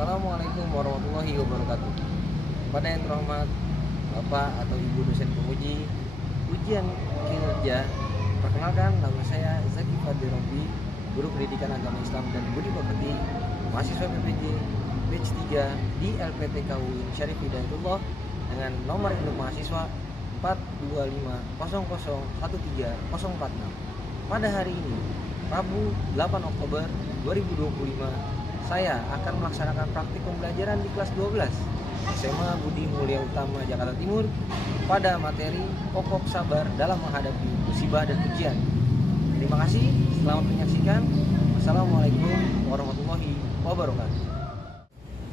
Assalamualaikum warahmatullahi wabarakatuh. Pada yang terhormat Bapak atau Ibu dosen penguji ujian kinerja, perkenalkan nama saya Zaki Fadli Rombi, Guru Pendidikan Agama Islam dan Budi Pekerti, mahasiswa PPJ batch 3 di LPTK UIN Syarif Hidayatullah dengan nomor induk mahasiswa 425001346. Pada hari ini, Rabu 8 Oktober 2025, saya akan melaksanakan praktik pembelajaran di kelas 12 SMA Budi Mulia Utama Jakarta Timur pada materi pokok sabar dalam menghadapi musibah dan ujian. Terima kasih, selamat menyaksikan. Wassalamualaikum warahmatullahi wabarakatuh.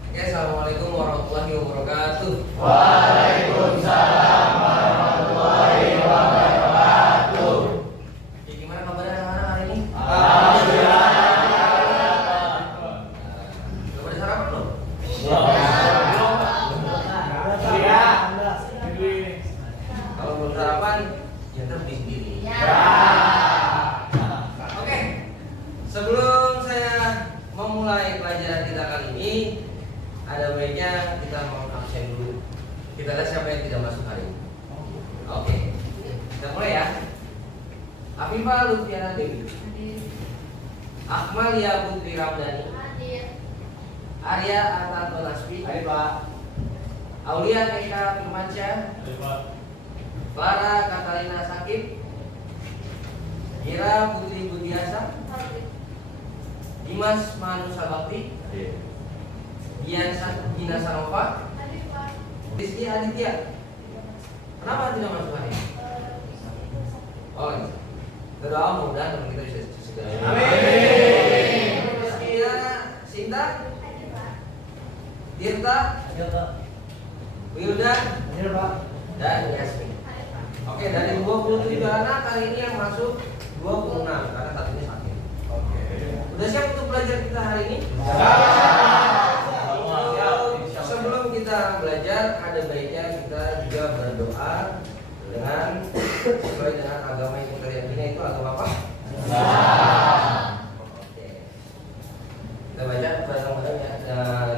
Oke, assalamualaikum warahmatullahi wabarakatuh. Waalaikumsalam warahmatullahi wabarakatuh. Ya, gimana kabarnya anak-anak hari ini? Alhamdulillah. Udah pada sarapan belum? Kalau belum sarapan, ya terus sendiri. Oke, sebelum saya memulai pelajaran kita kali ini, ada baiknya kita mau absen dulu. Kita lihat siapa yang tidak masuk hari ini. Oke, kita mulai ya. Afifah Lutfiana Dewi, Akmalia Putri Ramdhani, Arya Atanto Nasbi, Aulia Eka Firmansyah, Clara Katarina Sakib, Ira Putri Budiasa, Dimas Manusa Bakti, Gina Sanova, Rizky Aditya. Kenapa tidak masuk hari ini? Oh, iya. Berdoa mudah teman kita bisa segera. Amin. Rizky Sinta, Tirta, Wildan, dan Yasmin. Oke, dari 27 anak kali ini yang masuk 26 karena satunya sakit. Oke. Udah siap untuk belajar kita hari ini? Sebelum kita belajar, ada baiknya kita juga berdoa dengan sesuai dengan agama yang kita yakini, itu agama apa? Oke. Kita baca bareng-bareng ya.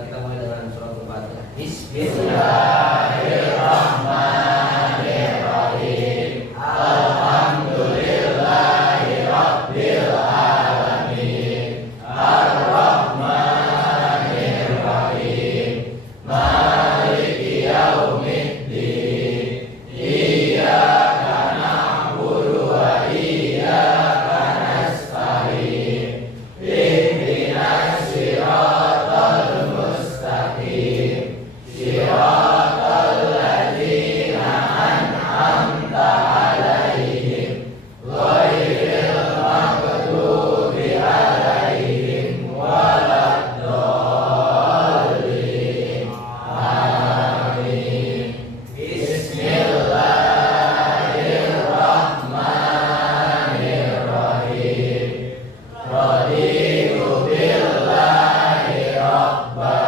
Kita mulai dengan surat Al-Fatihah. Bismillahirrahmanirrahim. Alhamdulillahirabbil alamin. Ar-Rahmanirrahim. Maliki yaumiddin. Iyyaka na'budu wa iyyaka nasta'in. Ihdinas siratal mustaqim. Siratal ladzina an'amta 'alaihim ghairil maghdubi 'alaihim waladdallin. Amin. Bismillahirrahmanirrahim. Raditu billahi rabba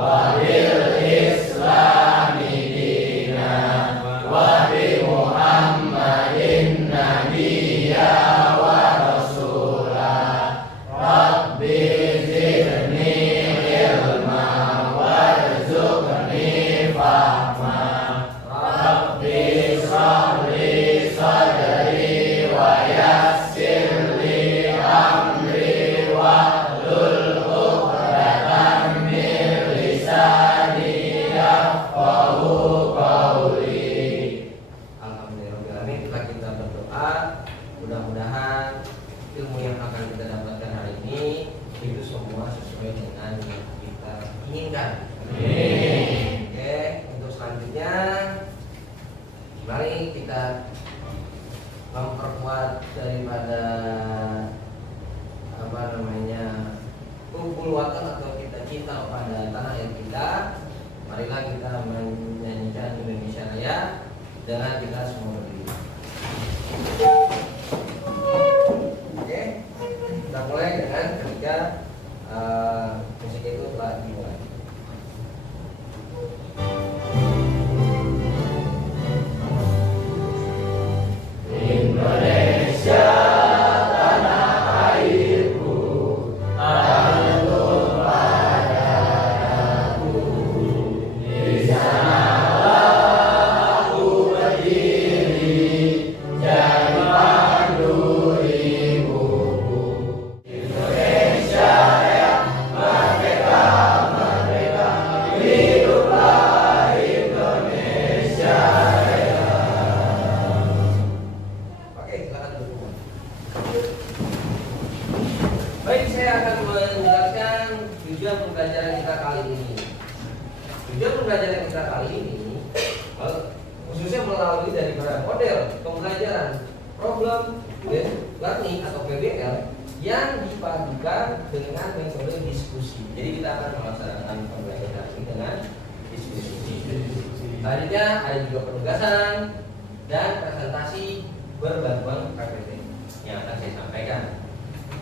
wa bil islami dina wa bi Muhammadin nabiyya wa rasula. Rabbi zidni ilma warzuqni fahma. Rabbi shrahli sadri wa yassir li amri wahlul 'uqdatam min lisani yafqahu qawli. Alhamdulillahirrahmanirrahim. Setelah kita berdoa, mudah-mudahan ilmu yang akan kita dapatkan hari ini itu semua sesuai dengan yang kita inginkan. Amin. Oke, untuk selanjutnya mari kita memperkuat daripada kekuatan atau kita cinta kepada tanah air kita. Marilah kita menyanyikan Indonesia Raya dengan kita semua berdiri. Oke, kita mulai dengan ketika musik itu telah dimulai. Tanah airku, tanah tujuan pembelajaran kita kali ini. Tujuan pembelajaran kita kali ini khususnya melalui daripada model pembelajaran problem learning atau PBL yang dipadukan dengan metode diskusi. Jadi kita akan melaksanakan pembelajaran ini dengan diskusi. Selanjutnya ada juga penugasan dan presentasi berbantuan PPT yang akan saya sampaikan.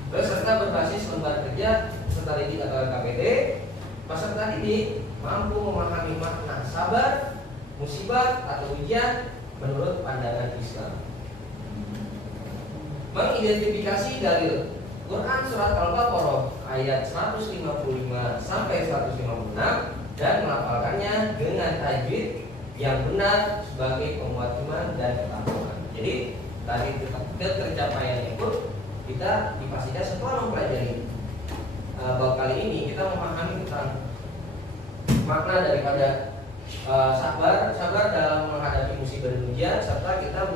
Terus serta berbasis lembar kerja peserta didik atau LKPD, peserta didik mampu memahami makna sabar, musibah atau ujian menurut pandangan Islam. Mengidentifikasi dalil Quran surat Al-Baqarah ayat 155 sampai 156 dan melafalkannya dengan tajwid yang benar sebagai penguat iman dan ketakwaan. Jadi tadi tercapaian itu kita dipastikan setelah mempelajari bab kali ini kita memahami tentang makna daripada sabar dalam menghadapi musibah dan ujian, serta kita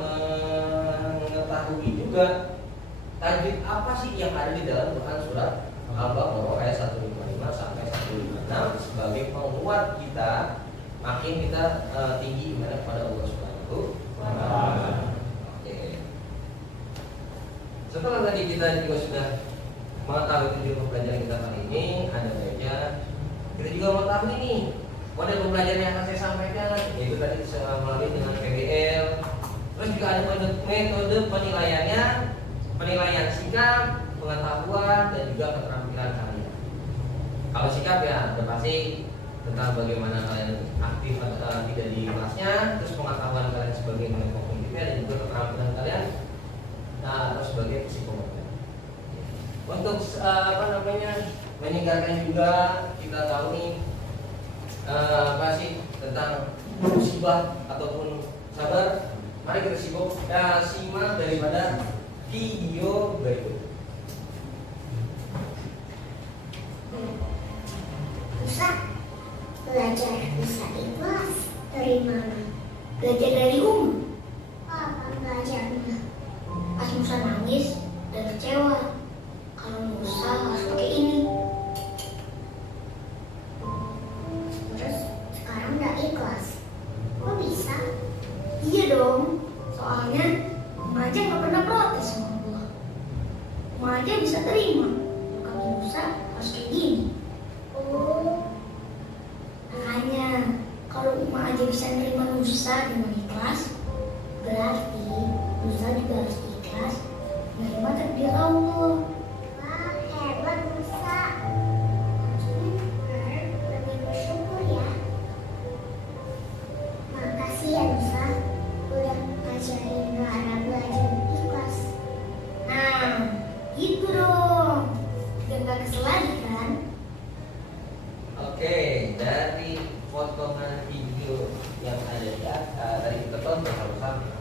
mengetahui juga tajwid apa sih yang ada di dalam Quran surat Al-Baqarah ayat 155 sampai 156 sebagai penguat kita makin kita tinggi iman kepada Allah Subhanahu wa taala. Setelah tadi kita juga sudah mengetahui tujuan pembelajaran kita kali ini, ada baiknya kita juga mengetahui nih model pembelajaran yang akan saya sampaikan, yaitu tadi melalui dengan PBL. Terus juga ada metode penilaiannya, penilaian sikap, pengetahuan dan juga keterampilan kalian. Kalau sikap ya udah pasti tentang bagaimana kalian aktif atau tidak di kelasnya, terus pengetahuan kalian sebagai mengenai kognitifnya dan juga keterampilan kalian terus sebagai psikomotor. Untuk meningkatkan juga kita tahu nih apa sih tentang musibah ataupun sabar. Mari kita simak daripada video berikut. Musa belajar bisa ikhlas dari mana? Belajar dari apa belajarnya? Pas Musa nangis dan kecewa kalau Musa harus pakai ini. Terus sekarang nggak ikhlas. Kok bisa? Iya dong. Soalnya Emak aja nggak pernah protes sama Allah. Emak aja bisa terima. Kami Musa harus kayak gini. Oh, makanya kalau Emak aja bisa nerima Musa dengan ikhlas, berarti Musa juga harus ikhlas menerima takdir Allah. Wah, hebat Musa. Lebih bersyukur ya. Makasih ya Musa, udah ngajarin cara belajar ikhlas. Nah, gitu dong. Biar gak kesel lagi kan? Oke, dari potongan video yang ada di atas tadi kita tonton sama-sama.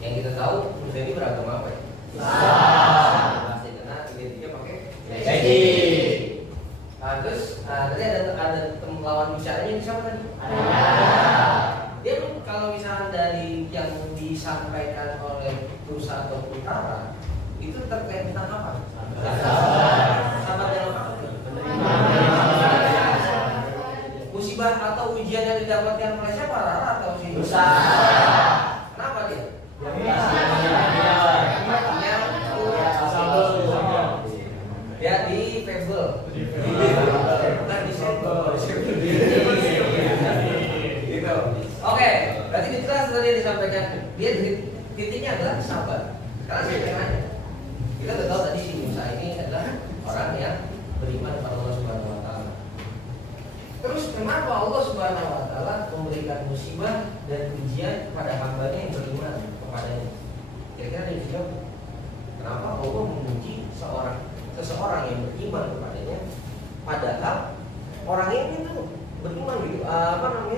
Yang kita tahu Musa ini beragama apa ya? Pasti karena identiknya pakai Magic. Terus tadi ada lawan bicaranya siapa tadi? Dia kalau misalnya dari yang disampaikan oleh Musa atau Utara itu terkait tentang apa? Sabar dalam apa? Musibah atau ujian yang didapatkan oleh siapa? Rara atau si Musa. Kenapa dia? Ya di Fable. Bukan di Fable. Gitu. Oke, berarti jelas tadi disampaikan dia titiknya adalah sabar. Sekarang saya tanya, kita sudah tahu tadi si Musa ini adalah orang yang beriman kepada Allah Subhanahu Wa Taala. Terus kenapa Allah Subhanahu Wa Taala memberikan musibah dan ujian kepada hambanya yang beriman kepadanya? Kira-kira ada yang dijawab? Kenapa Allah memuji seseorang yang beriman kepadanya, padahal orang ini tuh beriman gitu,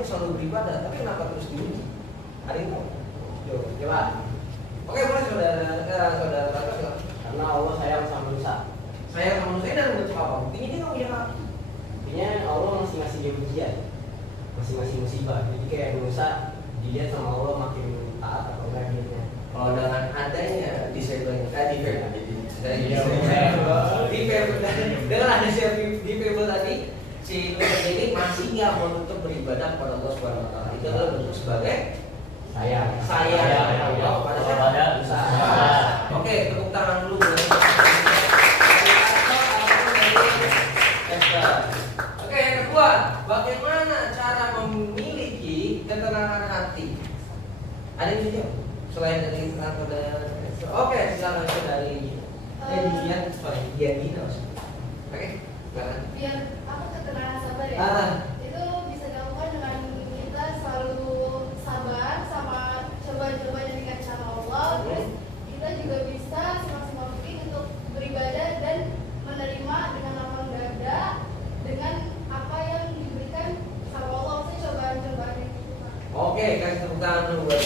selalu beribadah, tapi kenapa terus diuji? Ada yang tahu? Coba. Oke, boleh saudara silakan. Karena Allah sayang sama Musa. Saya sama Musa dan bentuk apa? Buktinya dia nggak punya hak. Buktinya Allah masih ngasih dia ujian, masih ngasih musibah. Jadi kayak Musa dilihat sama Allah makin taat atau enggak dia. Kalau dengan adanya disabling tadi Di Fable dengan ada di Fable tadi si Nusa ini masih nggak menutup beribadah kepada Allah Subhanahu Wa Taala. Itu adalah bentuk sebagai saya Allah kepada siapa? Oke, tepuk tangan dulu. Oke, yang kedua, bagaimana cara memiliki ketenangan hati? Ada yang bisa selain dari pada oke, silakan dari Dian Gina. Oke, silakan. Biar apa ketenangan sabar ya? Itu bisa dilakukan dengan kita selalu sabar sama coba-coba yang dikasih sama Allah. Terus kita juga bisa semaksimal mungkin untuk beribadah dan menerima dengan lapang dada dengan apa yang diberikan sama Allah. Maksudnya cobaan-cobaan yang itu. Oke, kasih tepuk tangan dulu buat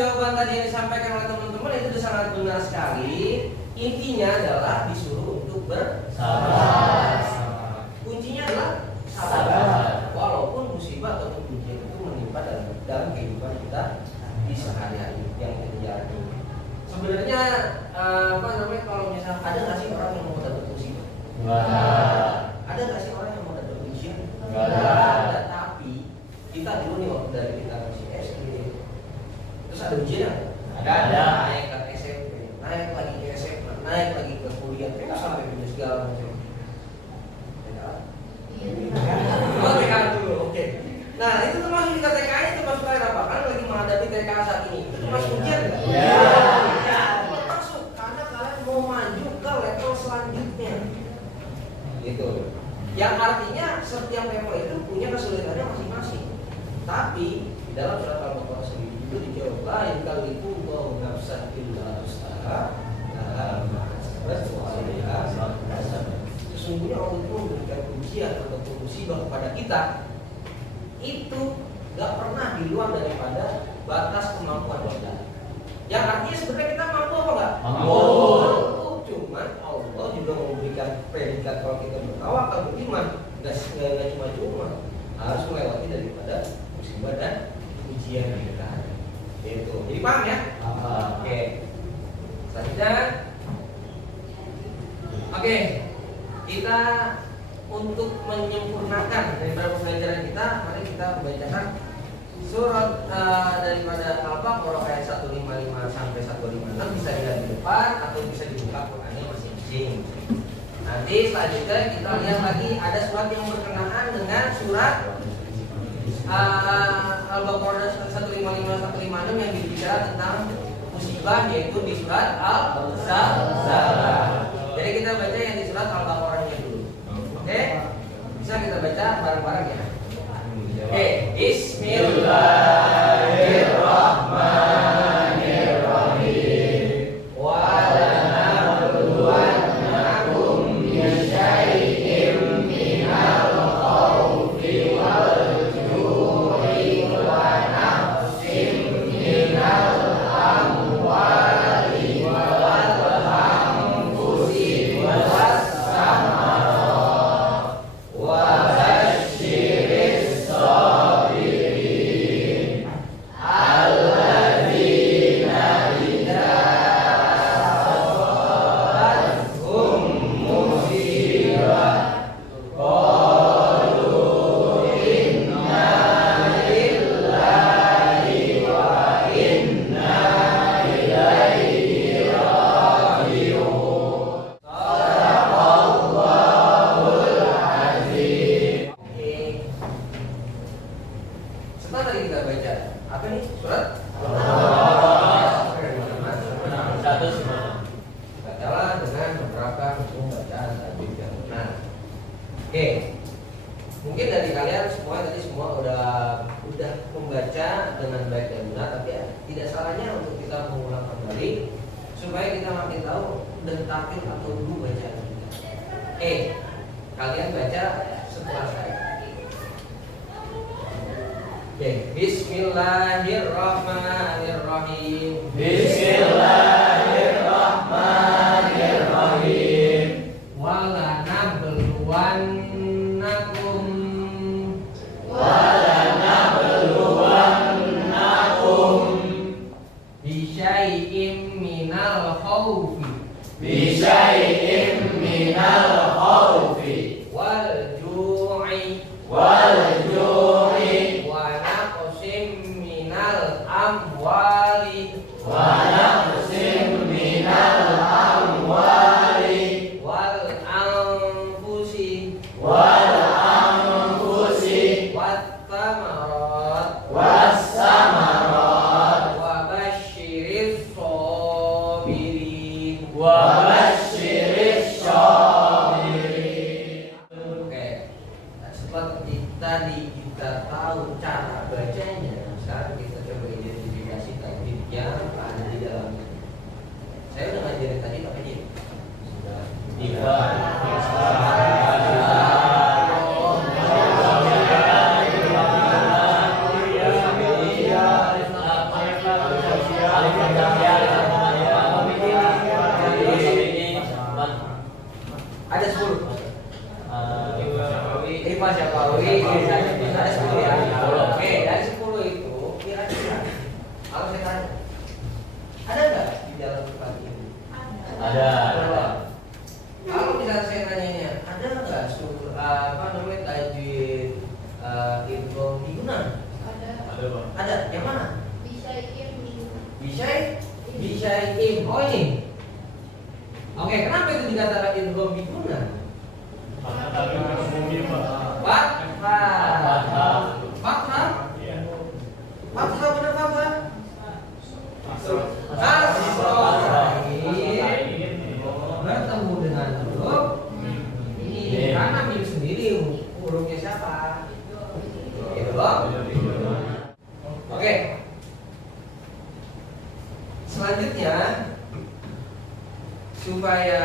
jawaban tadi yang disampaikan oleh teman-teman itu sudah sangat benar sekali. Intinya adalah disuruh untuk bersabar. Kuncinya adalah sabar. Walaupun musibah atau ujian itu menimpa dalam kehidupan kita di sehari-hari yang terjadi. Sebenarnya kalau misalnya ada nggak sih orang yang mau dapat musibah? Ada nggak sih orang yang mau dapat ujian? Ada. Tapi kita dulu nih waktu dari kita masih SD. Terus ada ujian? Ada. Naik ke SMP, naik lagi ke SMA, naik lagi ke kuliah, terus sampai punya segala macam. Oh, TK dulu, oke. Nah, itu termasuk juga TKI, itu termasuk kalian apa? Kalian lagi menghadapi TK saat ini. Itu termasuk ujian nggak? Iya. Termasuk karena kalian mau maju ke level selanjutnya. Gitu. Yang artinya setiap level itu punya kesulitannya masing-masing. Tapi di dalam surat Al-Baqarah sendiri itu dijawab lain kali itu mau nafsah illa usaha sesungguhnya Allah itu memberikan ujian ataupun musibah kepada kita itu gak pernah di luar daripada batas kemampuan kita. Yang artinya sebenarnya kita mampu apa enggak? Mampu. Cuman Allah juga memberikan predikat kalau kita bertawakal beriman nggak cuma harus melewati daripada musibah dan ujian kita. Itu. Jadi paham ya? Oke. Selanjutnya. Oke. Kita untuk menyempurnakan daripada pembelajaran kita, mari kita membacakan surat daripada Al-Baqarah ayat 155 sampai 156 bisa dilihat di depan atau bisa dibuka Qurannya masing-masing. Nanti selanjutnya kita lihat lagi ada surat yang berkenaan dengan surat Al-Baqarah 155 156 yang berbicara tentang musibah yaitu di surat Al-Zalzalah. Jadi kita baca yang di surat Al-Baqarahnya dulu. Oke? Bisa kita baca bareng-bareng ya. Oke, Bismillahirrahmanirrahim. Walanabluwannakum bisyai'im minal khawfi wal ju'i wa nafsin minal amwali wal anfusi was samarat wa basyiris sabirin alladzina idza asabathum musibah qalu inna lillahi wa inna ilaihi raji'un. Shadaqallahul azim. Oke. Setelah tadi kita baca apa nih surat? Bacalah dengan beberapa hukum bacaan tajwid yang benar. Oke. Mungkin dari kalian semua tadi semua udah membaca dengan baik dan benar, tapi ya, tidak salahnya untuk kita mengulang kembali supaya kita makin tahu dan tampil atau dulu bacaan kita. Kalian baca setelah saya. Oke, Bismillahirrahmanirrahim. Bismillahirrahmanirrahim. Walanabluwannakum bisyai'im bisyai'im minal khawfi bisyai'im minal khawfi wal ju'i wal ju'i wa naqsim minal amwali wa naqsim minal amwali wal anfusi wal anfusi wat thamarat was samarat wa basyiris sabirin. wa basyiris sabirin. Oke, nah, setelah kita tahu cara bacanya, sekarang kita coba identifikasi tajwid yang ada di dalamnya. Saya udah ngajarin tadi apa aja? Ada 10. Ikhfa Syafawi ada 10 ya. Oke, dari 10 itu kira-kira kalau saya tanya, ada nggak di dalam Quran ini? Ada. Kalau misalnya saya tanyanya, ada nggak tajwid idgham bigunan? Ada. Ada. Yang mana? Bisyai'im. Bisyai'im. Oh ini. Oke, kenapa itu dikatakan idgham bigunan? Fathah. Fathah. Fathah benar fathah. Bertemu dengan huruf ini karena mim sendiri hurufnya siapa? Gitu loh. Oke. Selanjutnya supaya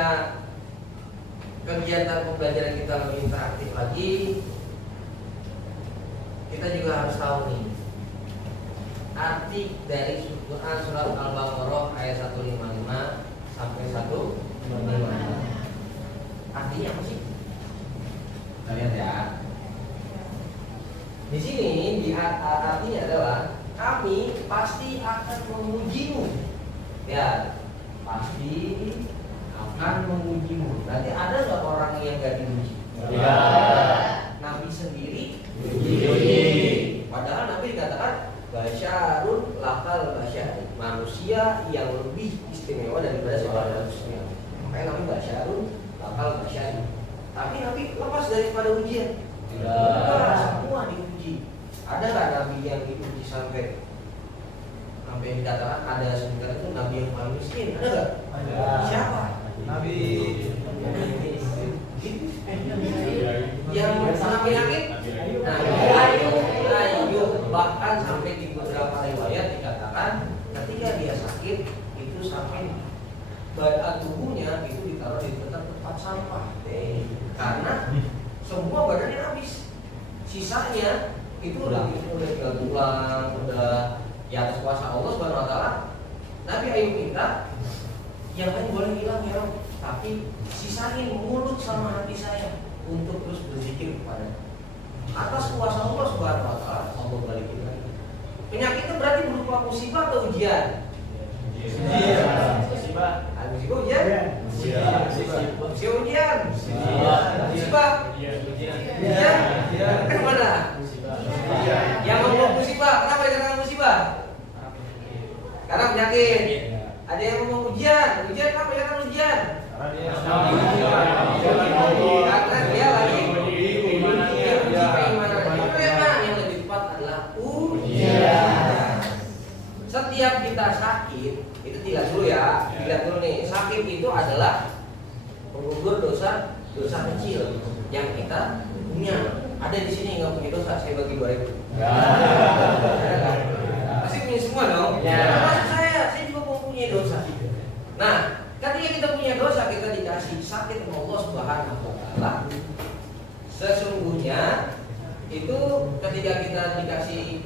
kegiatan pembelajaran kita lebih interaktif lagi, kita juga harus tahu nih arti dari Quran surat Al-Baqarah ayat 155 sampai 155. Artinya apa sih? Kita lihat ya. Di sini artinya adalah kami pasti akan memujimu. Ya, pasti akan memujimu. Berarti ada nggak orang yang nggak dimuji? Ya. Nabi sendiri Dipuji. Padahal Nabi dikatakan basyarun lakal basyari, manusia yang lebih istimewa daripada seorang manusia. Makanya Nabi basyarun lakal basyari. Tapi Nabi lepas daripada ujian. Enggak, semua diuji. Ada nggak Nabi yang diuji sampai dikatakan ada sebentar itu Nabi yang paling miskin? Ada nggak? Ada. Siapa? Nabi Yang pernah penyakit? Ayub. Bahkan sampai di beberapa riwayat dikatakan ketika dia sakit itu sampai badan tubuhnya itu ditaruh di tempat sampah. Karena semua badannya habis. Sisanya itu udah tinggal tulang, udah di atas kuasa Allah Subhanahu wa taala. Nabi Ayub minta yang lain boleh hilang ya, tapi sisain mulut sama hati saya untuk terus berzikir kepada atas kuasa Allah Subhanahu wa taala. Allah balikin lagi. Penyakit itu berarti berupa musibah atau ujian? Musibah ujian? Ujian. Musibah. Ujian. Mana? Yang membuat musibah, kenapa dikatakan musibah? Karena penyakit. Ada yang ngomong ujian kenapa dikatakan ujian? Karena dia lagi uji keimanan. Itu yang mana? Yang lebih tepat adalah ujian. Setiap kita sakit, itu dilihat dulu ya. Dilihat dulu nih, sakit itu adalah penggugur dosa kecil yang kita punya. Ada di sini yang nggak punya dosa, saya bagi 2.000. Ada kan? Pasti punya semua dong. Termasuk saya juga punya dosa. Nah, ketika kita punya dosa, kita dikasih sakit oleh Allah Subhanahu wa taala. Sesungguhnya itu ketika kita dikasih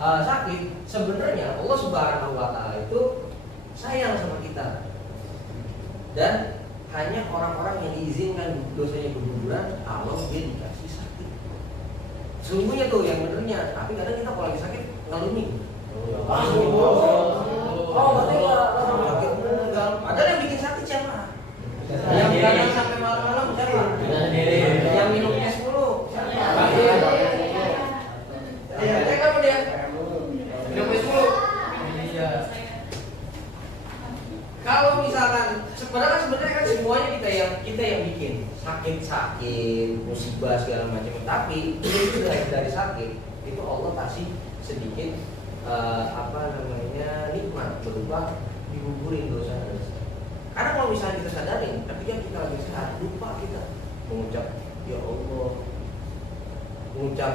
sakit, sebenarnya Allah Subhanahu wa taala itu sayang sama kita. Dan hanya orang-orang yang diizinkan dosanya berguguran kalau dia dikasih sakit. Sesungguhnya tuh yang benernya, tapi kadang kita kalau lagi sakit ngeluh nih. Oh, berarti Kalau misalkan sebenarnya kan semuanya kita yang bikin sakit musibah segala macam, tapi itu dari sakit itu Allah kasih sedikit nikmat berupa digugurin dosa-dosa. Karena kalau misalnya kita sadarin, ketika kita lagi sehat, lupa kita mengucap ya Allah, mengucap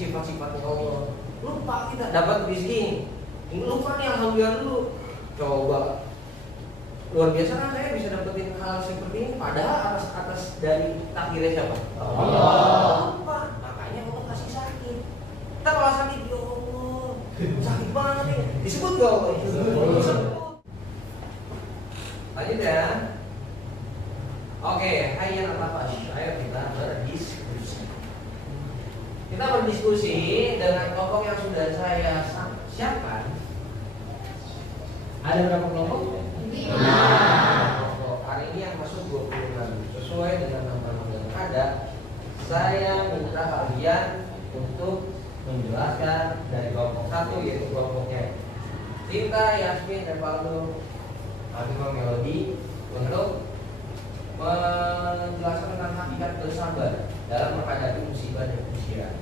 sifat-sifatnya Allah, lupa kita dapat rezeki. Ini lupa nih alhamdulillah dulu. Coba luar biasa kan saya bisa dapetin hal seperti ini, padahal atas dari takdirnya siapa? Allah. Lupa, makanya Allah kasih sakit. Kita kalau sakit ya Allah, sakit banget nih. Disebut gak Allah? Disebut. Lanjut ya. Oke, hayyan al-tafash. Ayo kita berdiskusi. Kita berdiskusi dengan kelompok yang sudah saya siapkan. Ada berapa kelompok? 5 kelompok. Hari ini yang masuk 26. Sesuai dengan nama yang ada, saya minta kalian untuk menjelaskan dari kelompok 1, yaitu kelompoknya Cinta, Yasmin, Evaldo, Afifah, Melody, untuk menjelaskan tentang hakikat bersabar dalam menghadapi musibah dan ujian.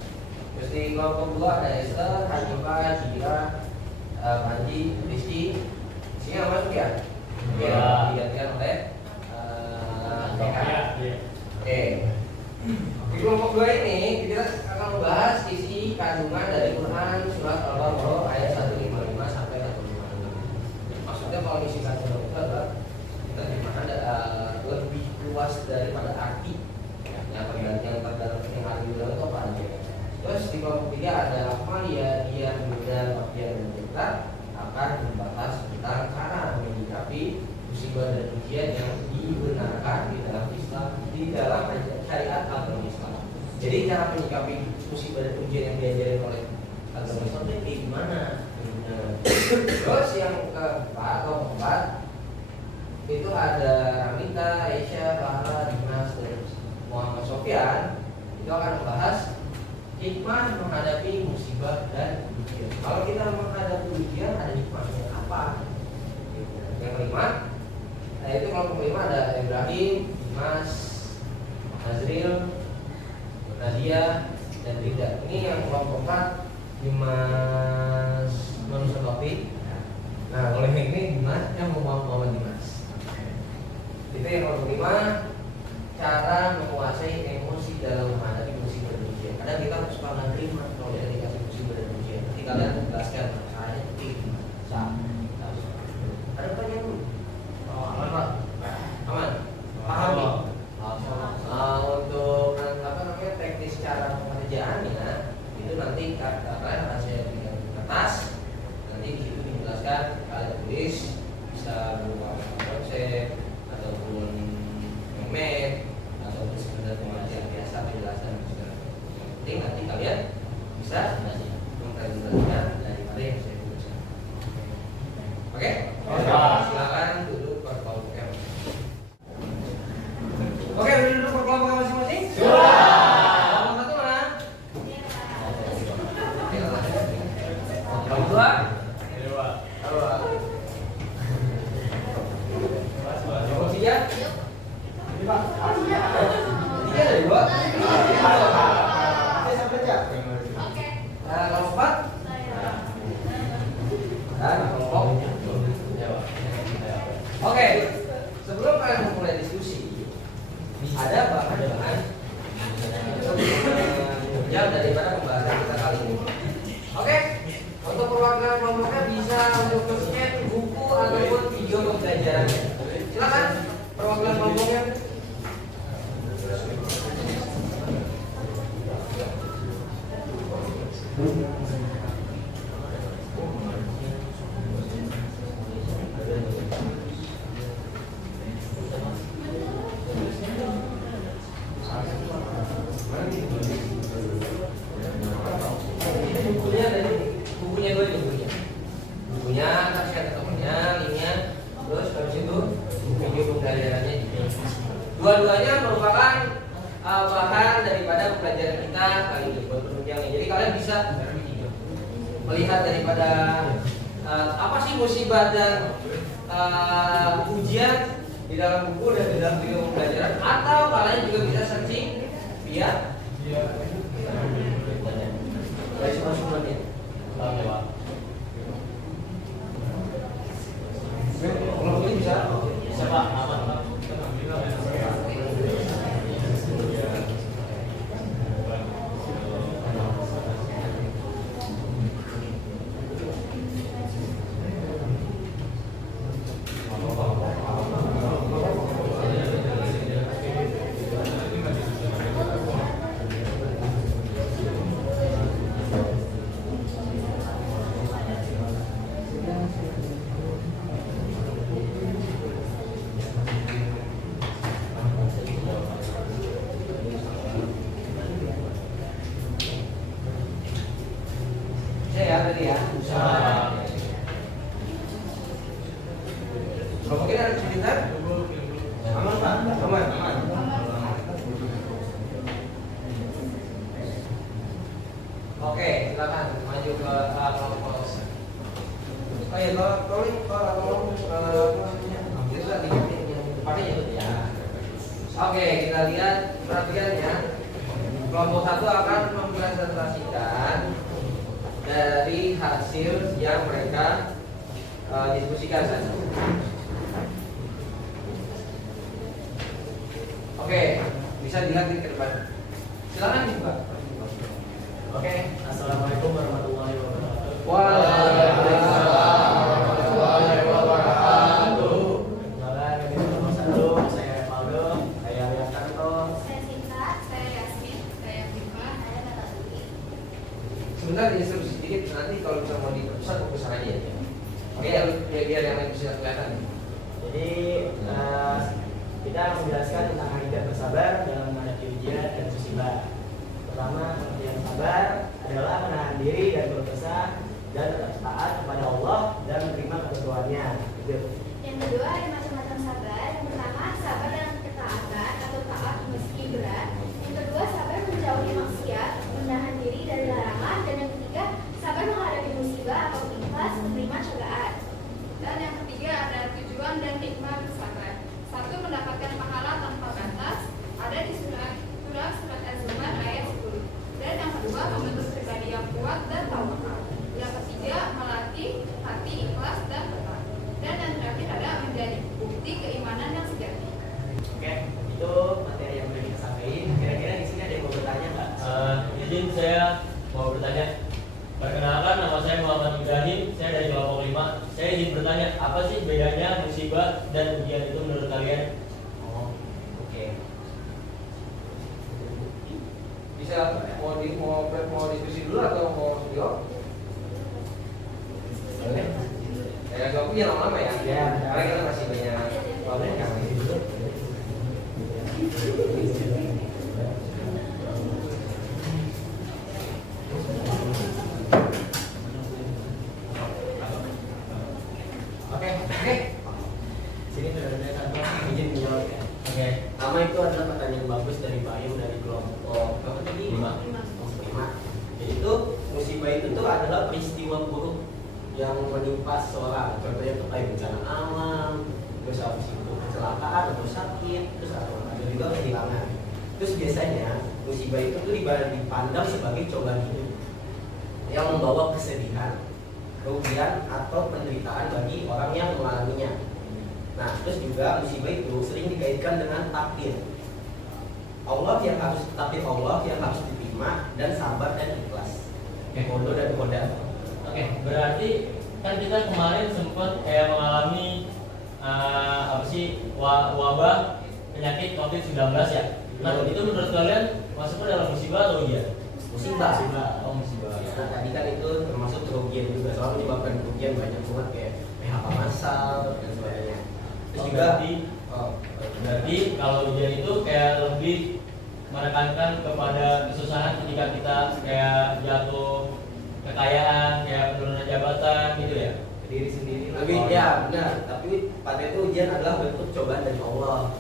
Terus di kelompok 2 ada Esther, Hanifah, Cira, Panji, Rizky. Sini yang masuk ya? Iya, digantikan oleh Oke. Di kelompok 2 ini kita akan membahas isi kandungan dari Quran surat Al-Baqarah ayat 155 sampai 155. Maksudnya kalau isi kandungan itu adalah kita dimana lebih luas daripada arti yang terdalam yang ada di dalam itu apa aja. Terus di kelompok 3 ada Amalia, Dian, Budan, Fabian, dan Citra akan membahas tentang cara menyikapi musibah dan ujian yang dibenarkan di dalam Islam, di dalam syariat agama Islam. Jadi cara menyikapi musibah dan ujian yang diajarin oleh agama Islam itu gimana? Terus yang keempat itu ada Ramita, Aisyah, Bahra, Dimas, dan Muhammad Sofyan. Itu akan membahas hikmah menghadapi musibah dan ujian. Kalau kita menghadapi ujian ada hikmahnya apa? Yang kelima, itu kelompok kelima ada Ibrahim, Dimas, Nazril, Nadia, dan Rida. Ini yang kelompok 4, Dimas Manusia Topik. Nah, oleh ini Dimas yang Muhammad Dimas. Itu yang kelompok 5, cara menguasai emosi dalam menghadapi musibah dan ujian. Kadang kita suka nggak terima kalau dia dikasih musibah dan ujian. Nanti kalian menjelaskan caranya gimana. Ada pertanyaan dulu? Aman Pak? Aman? Paham nih? Untuk teknis cara pengerjaannya itu nanti kalian harus saya berikan di kertas. Nanti di situ dijelaskan, kalian tulis bisa berupa konsep ataupun memet ataupun sekedar pengajian biasa penjelasan segala macam. Yang penting nanti kalian bisa mempresentasikan daripada yang saya tuliskan. Oke? Silakan duduk per kelompoknya. Oke, duduk per kelompoknya masing-masing. Kelompok 1 mana? Kelompok 2? Kelompok 3? 3 ada 2? Saya sampai aja. Kelompok 4? Dan kelompok. Oke, sebelum kalian memulai diskusi, ada bahan-bahan yang daripada pembahasan kita kali ini. Oke, untuk perwakilan kelompoknya bisa untuk men-scan buku ataupun video pembelajarannya. Silakan perwakilan kelompoknya. Bukunya kasih ke temennya, linknya, terus habis itu video pembelajarannya juga. Dua-duanya merupakan bahan daripada pembelajaran kita kali ini buat penunjangnya. Jadi kalian bisa melihat daripada apa sih musibah dan ujian di dalam buku dan di dalam video pembelajaran, atau kalian juga bisa searching via sumber-sumbernya. Oke, Pak. Kalau ini bisa. Bisa, Pak. Aman, Pak. Saya tadi ya. Kalau mungkin ada sebentar. Aman Pak, aman. Oke, silakan maju ke kelompok. Oh iya, tolong itu tadi yang depannya itu ya. Oke, kita lihat perhatian ya. Kelompok 1 akan mempresentasikan dari hasil yang mereka diskusikan saja. Oke, bisa dilihat di depan. Silakan dibuka. Oke, assalamualaikum warahmatullahi wabarakatuh. Waalaikumsalam warahmatullahi wabarakatuh. Perkenalkan, ini nomor 1, saya Faldo, saya Wiatanto. Saya Sinta, saya Yasmin, saya Bima, saya Natasuli. Sebentar instruksi sedikit, nanti kalau bisa mau diperbesar fokus aja ya. Oke, biar yang lain bisa kelihatan. Jadi kita akan menjelaskan tentang hakikat bersabar dalam menghadapi ujian dan musibah. Pertama, pengertian sabar adalah menahan diri dan berkesah dan tetap taat kepada Allah dan menerima ketentuannya. Gitu. Yang kedua ada macam-macam sabar. Yang pertama sabar dalam ketaatan atau taat meski berat. Yang kedua sabar menjauhi maksiat, menahan diri dari larangan. Dan yang ketiga sabar menghadapi musibah atau ikhlas menerima cobaan. Dan yang ketiga ada tujuan dan hikmah bersabar. Satu, mendapatkan pahala tanpa batas, ada di surat Az-Zumar ayat 10. Dan yang kedua, membentuk pribadi yang kuat dan tawakal. Yang ketiga, melatih hati ikhlas dan tetap. Dan yang terakhir ada menjadi bukti keimanan yang sejati. Oke, itu materi yang boleh kita sampaikan. Kira-kira di sini ada yang mau bertanya nggak? Izin saya mau bertanya. Perkenalkan, nama saya Muhammad Ibrahim, saya dari kelompok 5. Saya ingin bertanya, apa sih bedanya musibah dan ujian itu menurut kalian? Oh, oke. Bisa mau diskusi dulu atau mau jawab? Boleh. Ya, jawabnya lama-lama ya. Ya, Karena kita masih banyak problem yang Oke. Sini sudah ada kantor izin menjawab ya. Oke. Nama itu adalah pertanyaan bagus dari Pak Ayu dari kelompok berapa tadi? 5. Jadi itu musibah itu tuh adalah peristiwa buruk yang menimpa seseorang. Contohnya itu kayak bencana alam, terus habis itu kecelakaan atau sakit, terus atau ada juga kehilangan. Terus biasanya musibah itu tuh dipandang sebagai cobaan hidup yang membawa kesedihan, kerugian atau penderitaan bagi orang yang mengalaminya. Nah, terus juga musibah itu sering dikaitkan dengan takdir takdir Allah yang harus diterima dan sabar dan ikhlas. Kodo dan koda. Oke, berarti kan kita kemarin sempat kayak mengalami wabah penyakit COVID-19 ya. Nah, itu menurut kalian masuk ke dalam musibah atau ujian? Musibah. Oh, musibah. Nah, tadi kan itu termasuk kerugian juga, soalnya menyebabkan kerugian banyak banget kayak PHK massal dan sebagainya. Terus juga Berarti kalau ujian itu kayak lebih menekankan kepada kesusahan ketika kita kayak jatuh kekayaan, kayak penurunan jabatan gitu ya. diri sendiri lebih ya benar, tapi pada itu ujian adalah bentuk cobaan dari Allah.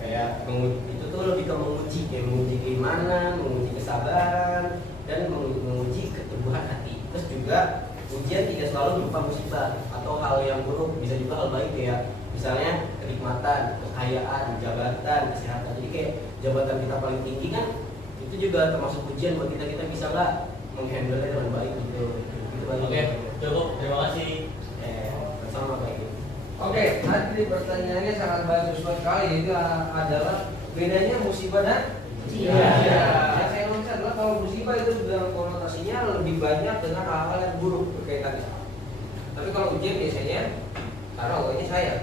Kayak itu tuh lebih ke menguji keimanan, menguji kesabaran, dan menguji keteguhan hati. Terus juga ujian tidak selalu berupa musibah atau hal yang buruk, bisa juga hal baik kayak misalnya kenikmatan, kekayaan, jabatan, kesehatan. Jadi kayak jabatan kita paling tinggi kan itu juga termasuk ujian buat kita, kita bisa nggak menghandle dengan baik gitu. Gitu Pak. Oke, cukup. Terima kasih. Sama Pak. Oke, nanti pertanyaannya sangat bagus sekali. Itu adalah bedanya musibah dan ujian. Yang saya nulis adalah kalau musibah itu dalam konotasinya lebih banyak dengan hal-hal yang buruk berkaitan. Tapi kalau ujian biasanya karena awalnya saya.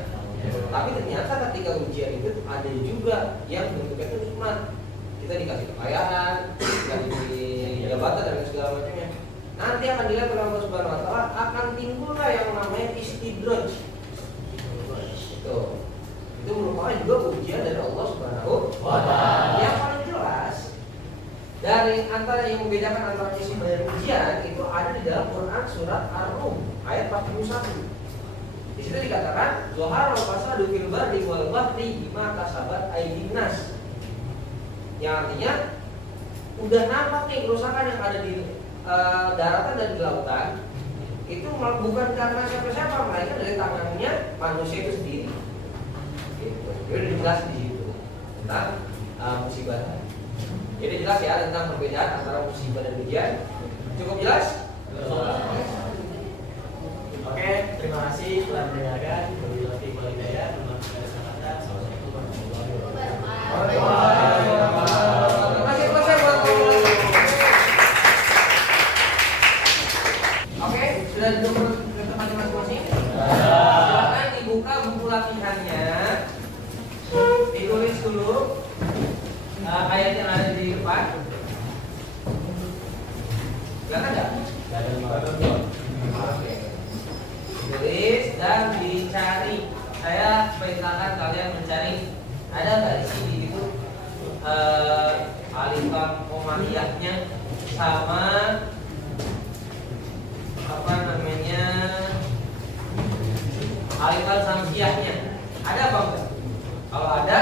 Tapi ternyata ketika ujian itu ada juga yang bentuknya itu nikmat. Kita dikasih kekayaan, dikasih jabatan dan segala macamnya. Nanti akan dilihat oleh Allah Subhanahu Wa Taala akan timbullah yang namanya istidraj. Itu merupakan juga ujian dari Allah Subhanahu Wa Taala. Yang paling jelas dari antara yang membedakan antara musibah dan ujian itu ada di dalam Quran surat Ar-Rum ayat 41. Di situ dikatakan Zohar al-fasadu fil barri wal bahri bima kasabat aydin nas. Yang artinya udah nampak nih kerusakan yang ada di daratan dan di lautan itu bukan karena siapa-siapa, melainkan dari tangannya manusia itu sendiri. Gitu. Jadi jelas di situ tentang musibah. Jadi jelas ya tentang perbedaan antara musibah dan ujian. Cukup jelas? Oke, terima kasih telah mendengarkan. Wabillahi taufiq wal hidayah. Assalamualaikum warahmatullahi wabarakatuh. Terima kasih buat Oke, sudah duduk ke tempatnya masing-masing. Silakan dibuka buku latihannya, ditulis dulu ayat yang ada di depan. Silakan nggak? Oke. Ditulis dan dicari. Saya perintahkan kalian mencari ada nggak di sini gitu alif lam komahiyahnya sama apa namanya alif lam samsiahnya ada apa enggak? Kalau ada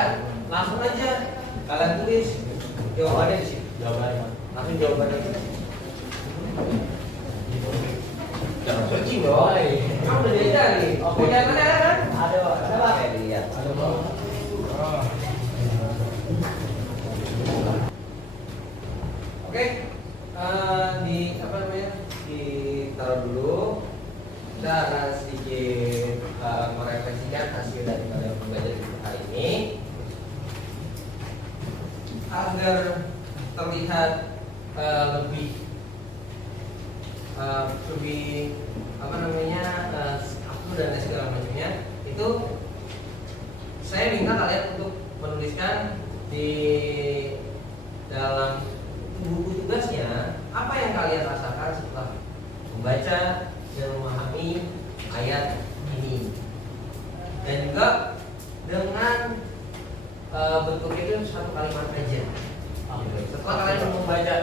langsung aja kalian tulis jawabannya di sini. Jawabannya. Langsung jawabannya. Searching dong. Kamu udah diajarin. Oke, mana kan? Ada Pak. Saya lihat. Ada Pak. Oke, di apa namanya? Ditaruh dulu. Kita akan sedikit merefleksikan hasil dari kalian belajar di hari ini agar terlihat lebih apa namanya aku dan segala macamnya. Itu saya minta kalian untuk menuliskan di dalam buku tugasnya apa yang kalian rasakan setelah membaca dan memahami ayat ini, dan juga dengan bentuknya itu satu kalimat aja. Setelah kalian membaca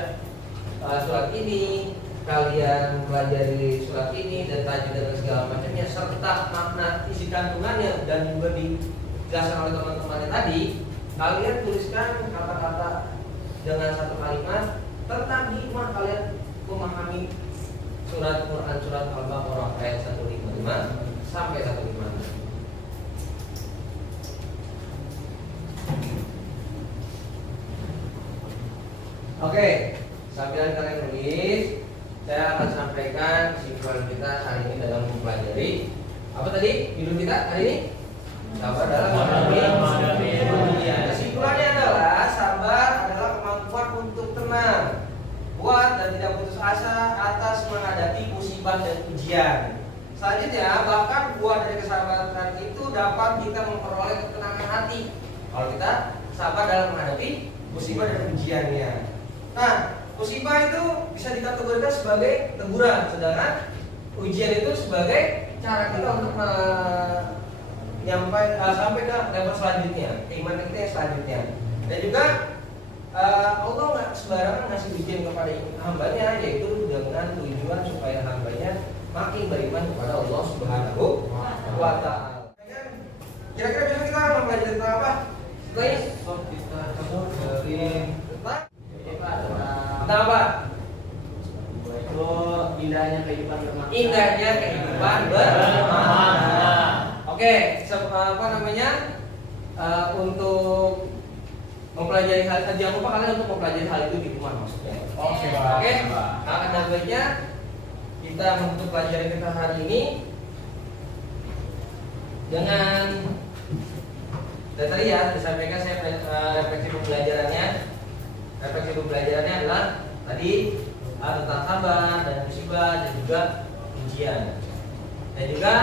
surat ini, kalian pelajari surat ini dan tajuk dan segala macamnya serta makna isi kandungannya dan juga dijelaskan oleh teman-temannya tadi, kalian tuliskan kata-kata dengan satu kalimat tentang hikmah kalian memahami surat Quran surat Al-Baqarah ayat 155 sampai 156. Oke, sambil kalian tulis, saya akan sampaikan kesimpulan kita hari ini dalam mempelajari apa tadi judul kita hari ini? Sabar dalam menghadapi ujian. Kesimpulannya adalah sabar adalah kemampuan untuk tenang, kuat dan tidak putus asa atas menghadapi musibah dan ujian. Selanjutnya, bahkan buah dari kesabaran itu dapat kita memperoleh ketenangan hati kalau kita sabar dalam menghadapi musibah dan ujiannya. Nah, musibah itu bisa dikategorikan sebagai teguran, sedangkan ujian itu sebagai cara kita untuk sampai ke level selanjutnya, keimanan kita yang selanjutnya. Dan juga Allah nggak sembarangan ngasih ujian kepada hambanya, yaitu dengan tujuan supaya hambanya makin beriman kepada Allah Subhanahu wa Ta'ala. Kira-kira besok kita mempelajari tentang apa? Setelah kita tentang apa? Itu indahnya kehidupan bermakna. Indah Oke, untuk mempelajari hal jangan lupa kalian untuk mempelajari hal itu di rumah maksudnya. Oke, Oke. Ada baiknya kita menutup pelajaran kita hari ini dengan dan tadi ya disampaikan saya refleksi pembelajarannya adalah tadi tentang sabar dan musibah dan juga ujian. Dan juga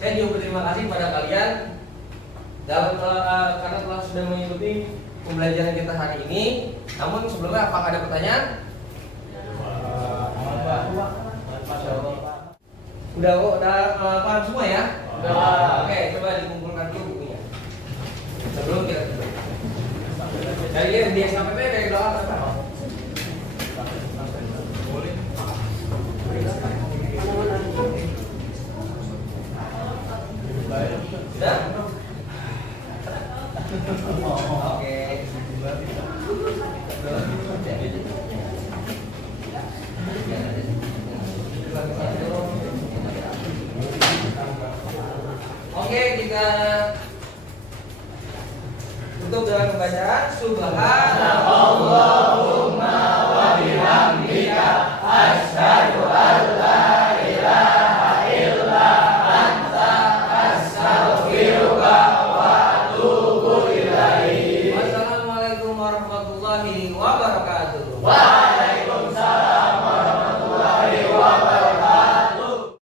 saya juga berterima kasih kepada kalian karena telah sudah mengikuti pembelajaran kita hari ini. Namun sebelumnya apakah ada pertanyaan? Udah paham semua ya? Udah. Oke, coba dikumpulkan dulu bukunya. Sebelum kita tutup. Dari dia sampai dari doa apa? Sudah? Oke. Oke, kita tutup dengan pembacaan Subhanallahumma wa bihamdika asyhadu an la ilaha illa anta astaghfiruka wa atubu ilaik. Wassalamualaikum warahmatullahi wabarakatuh.